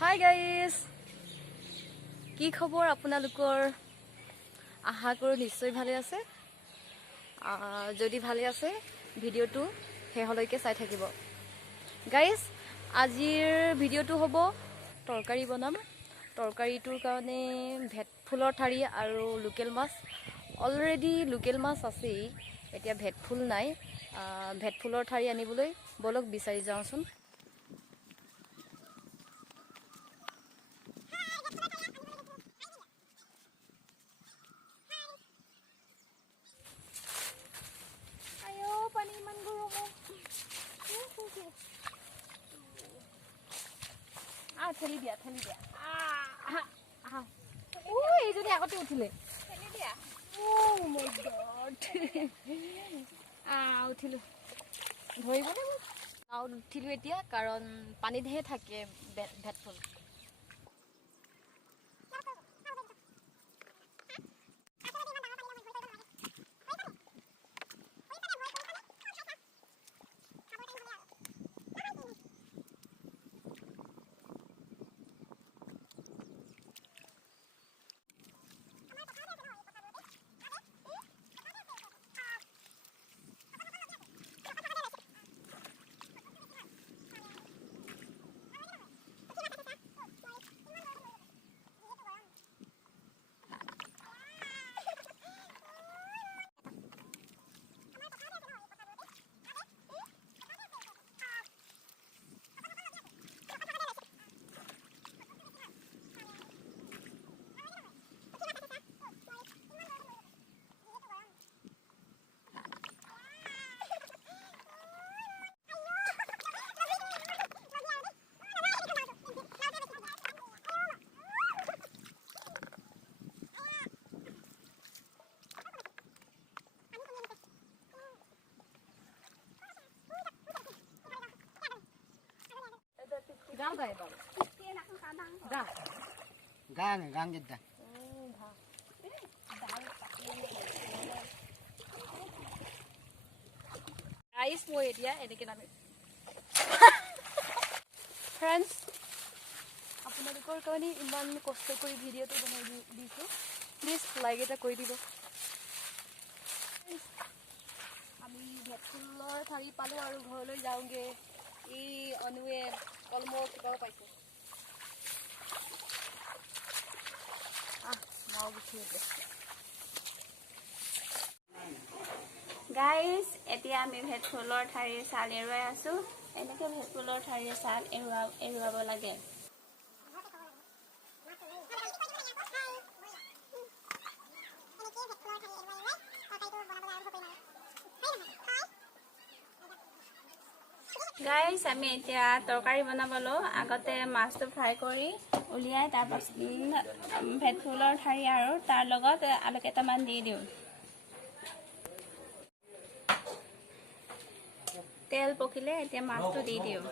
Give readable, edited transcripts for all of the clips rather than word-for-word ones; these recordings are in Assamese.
হাই গাইজ, কি খবৰ আপোনালোকৰ? আশা কৰোঁ নিশ্চয় ভালে আছে। যদি ভালে আছে ভিডিঅ'টো শেষলৈকে চাই থাকিব। গাইজ, আজিৰ ভিডিঅ'টো হ'ব তৰকাৰী বনাম। তৰকাৰীটোৰ কাৰণে ভেটফুলৰ ঠাৰি আৰু লোকেল মাছ। অলৰেডি লোকেল মাছ আছেই, এতিয়া ভেটফুল নাই। ভেটফুলৰ ঠাৰি আনিবলৈ বলক বিচাৰি যাওঁচোন। পানী ইমান গৰম। ঠেলি দিয়া এইজনী আগতে উঠিলে। উঠিলো ধৰিবনে উঠিলো এতিয়া, কাৰণ পানীতহে থাকে ভেটফুল। Gang gitu. Guys, মই এতিয়া এনেকে নামে। ফ্ৰেণ্ডছ, আপোনালোকৰ কাৰণে ইমান কষ্ট কৰি ভিডিঅ'টো বনাই দিছোঁ। প্লিজ লাইক এটা কৰি দিব। আমি ভেটফুলৰ ঠাৰি পালোঁ আৰু ঘৰলৈ যাওঁগে। এই অনুৱে কলমৌ কিবাও পাইছে। গাইজ, এতিয়া আমি ভেটফুলৰ ঠাৰিৰ ছাল এৰুৱাই আছোঁ। এনেকৈ ভেটফুলৰ ঠাৰিৰ ছাল এৰুৱাব লাগে। গাইজ, আমি এতিয়া তৰকাৰী বনাবলৈ আগতে মাছটো ফ্ৰাই কৰি উলিয়াই তাৰপাছত ভেটফুলৰ ঠাৰি আৰু তাৰ লগত আলু কেইটামান দি দিওঁ। তেল পকিলে এতিয়া মাছটো দি দিওঁ।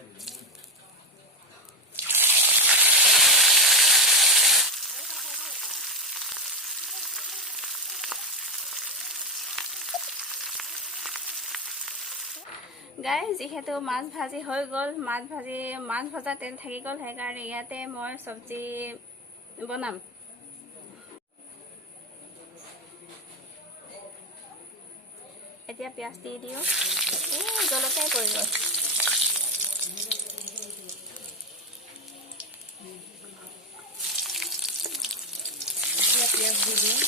গাইজ, যিহেতু মাছ ভাজি হৈ গ'ল, মাছ ভজা তেল থাকি গ'ল, সেইকাৰণে ইয়াতে মই চব্জি বনাম। এতিয়া পিঁয়াজ দি দিওঁ। জলকীয়াই পৰি গ'ল। এতিয়া পিঁয়াজ দি দিওঁ।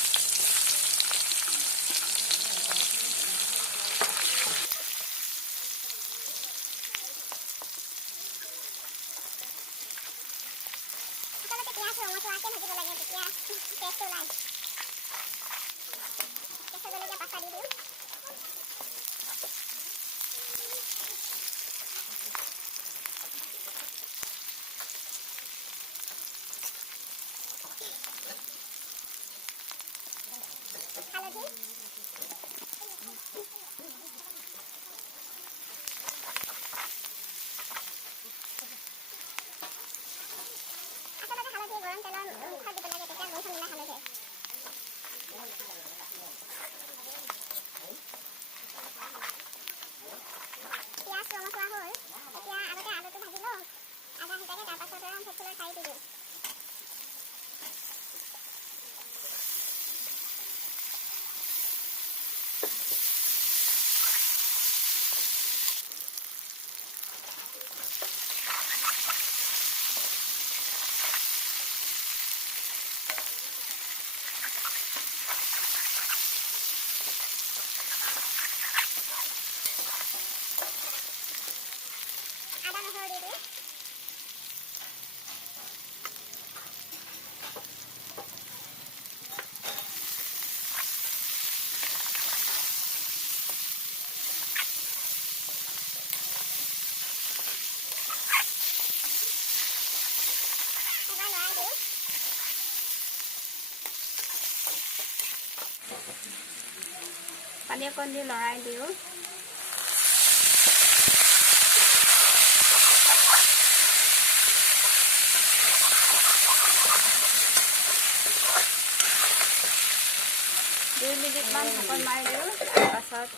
পানী অকণ দি লৰাই দিওঁ। দুই মিনিটমান ঢাকন মাৰি দিওঁ। তাৰপাছত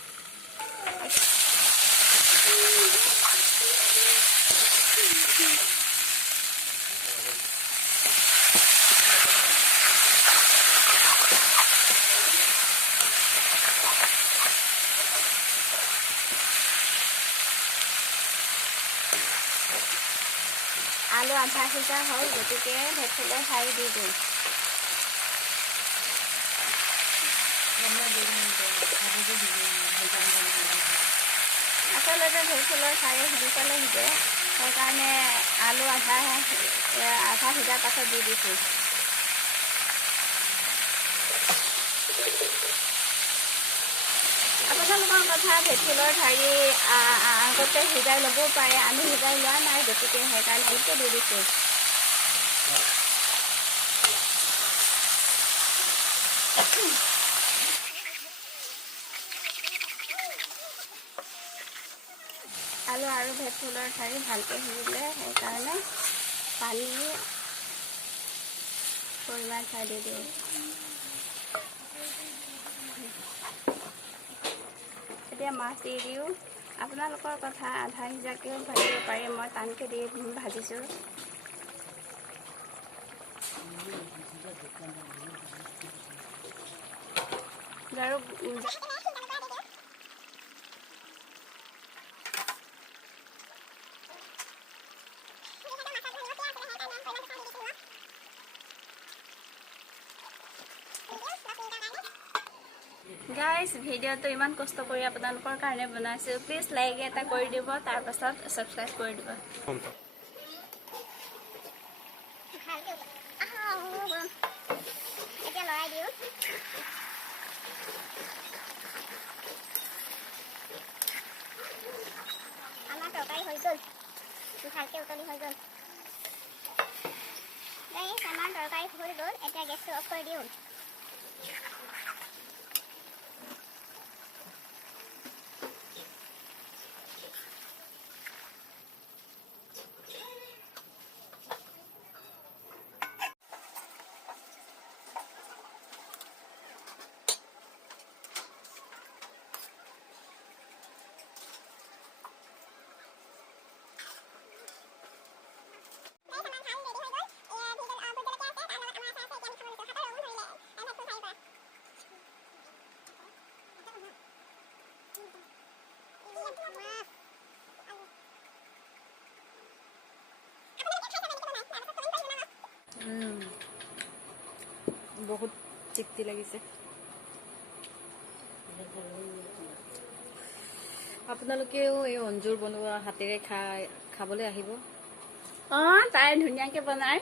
আলু আধা সিজা হ'ল, গতিকে ভেটফুলৰ ঠাৰি দি দিওঁ। আচলতে ভেটফুলৰ ঠাৰি সোনকালে সিজে, সেইকাৰণে আলু আধা সিজাৰ পাছত দি দিছোঁ। আপোনালোকৰ কথা, ভেটফুলৰ ঠাৰি আগতে সিজাই ল'বও পাৰে, আমি সিজাই লোৱা নাই, গতিকে সেইকাৰণে এইটো দি দিছোঁ। আলু আৰু ভেটফুলৰ ঠাৰি ভালকৈ সিজিলে, সেইকাৰণে পানীৰ পৰিমাণ চাই দি দিওঁ। এতিয়া মাছ দি দিওঁ। আপোনালোকৰ কথা, আধা সিজাকেও ভাজিব পাৰি, মই টানকৈ দি ভাজিছোঁ। আৰু গাইজ, ভিডিঅ'টো ইমান কষ্ট কৰি আপোনালোকৰ কাৰণে বনাইছোঁ। প্লিজ লাইক এটা কৰি দিব, তাৰপাছত ছাবস্ক্ৰাইব কৰি দিব। এতিয়া লৰাই দিওঁ। আমাৰ তৰকাৰী হৈ গ'ল, ভালকৈ উতলি হৈ গ'ল। আমাৰ তৰকাৰী হৈ গ'ল, এতিয়া গেছটো অফ কৰি দিওঁ। বহুত তৃপ্তি লাগিছে। আপোনালোকেও এই অঞ্জুৰ বনোৱা হাতেৰে খাবলৈ আহিব। তাই ধুনীয়াকৈ বনায়।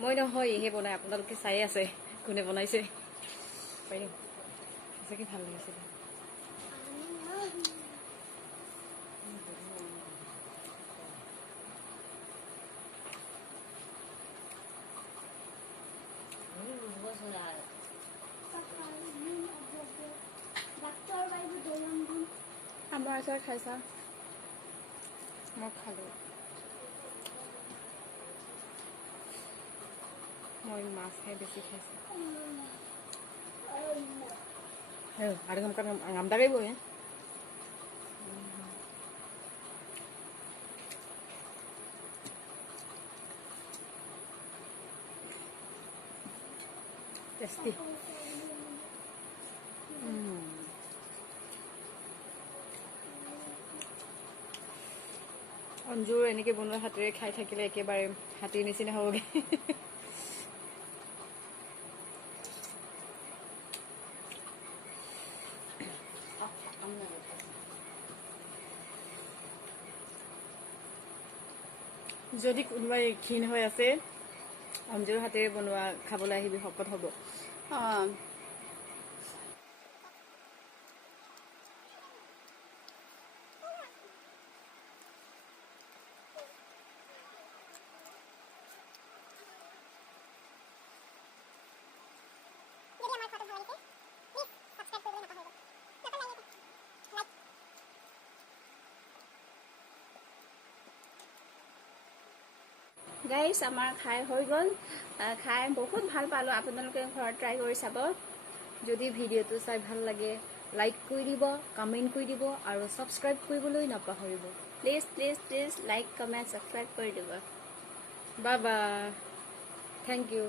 মই নহয়, ইহে বনাই। আপোনালোকে চাই আছে কোনে বনাইছে। পাৰিম, সঁচাকৈ ভাল লাগিছে। আমৰ আচাৰ খাইছা? মই খালোঁ। মই মাছহে বেছি খাইছোঁ। ada ngamdar ibu ya. Tasty. অঞ্জুৰ এনেকৈ বনোৱা হাতেৰে খাই থাকিলে একেবাৰে হাতীৰ নিচিনা হ'বগৈ। যদি কোনোবাই ক্ষীণ হৈ আছে অঞ্জুৰ হাতেৰে বনোৱা খাবলৈ আহিবি, শকত হ'ব। অঁ গাইজ আমাৰ খাই হৈ গ'ল। খাই বহুত ভাল পালোঁ। আপোনালোকে ঘৰত ট্ৰাই কৰি চাব। যদি ভিডিঅ'টো চাই ভাল লাগে লাইক কৰি দিব, কমেণ্ট কৰি দিব আৰু ছাবস্ক্ৰাইব কৰিবলৈ নাপাহৰিব। Please please please like comment subscribe কৰি দিব। Bye bye, thank U.